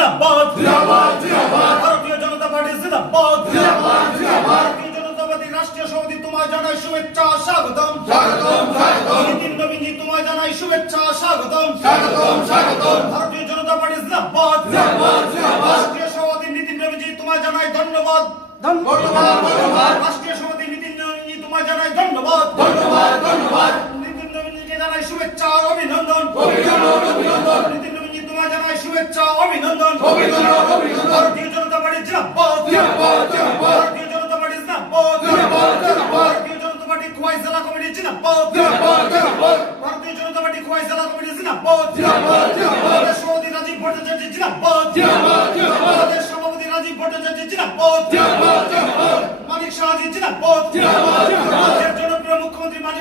জিন্দাবাদ। জিন্দাবাদ জিন্দাবাদ। ভারতীয় জনতা পার্টি জিন্দাবাদ। জিন্দাবাদ জিন্দাবাদ। ভারতীয় জনতা পার্টি রাষ্ট্রীয় সভাপতি তোমায় জানাই শুভেচ্ছা স্বাগতম। স্বাগতম স্বাগতম। নীতিন নবীনজি তোমায় জানাই শুভেচ্ছা স্বাগতম। স্বাগতম স্বাগতম। ভারতীয় জনতা পার্টি জিন্দাবাদ। জিন্দাবাদ জিন্দাবাদ। রাষ্ট্রীয় সভাপতি নীতিন নবীনজি তোমায় জানাই ধন্যবাদ। ধন্যবাদ ধন্যবাদ। রাষ্ট্রীয় সভাপতি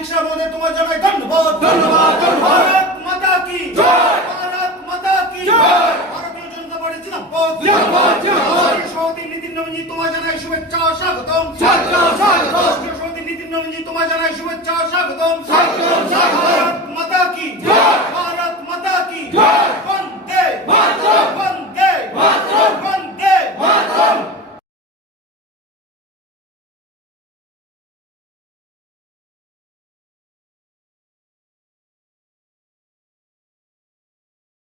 শাহ মহোদয় তোমার জানাই ধন্যবাদ ধন্যবাদ ধন্যবাদ ভারত মাতা কি জয়। ভারত মাতা কি জয়। ভারতীয় জনতা পার্টি জিন্দাবাদ জিন্দাবাদ জিন্দাবাদ রাষ্ট্রীয় সভাপতি নীতিন নবীনজি তোমায় জানাই শুভেচ্ছা স্বাগতম। স্বাগতম সভাপতি নীতিন নবীনজি তোমায় জানাই শুভেচ্ছা স্বাগতম। স্বাগতম স্বাগতম।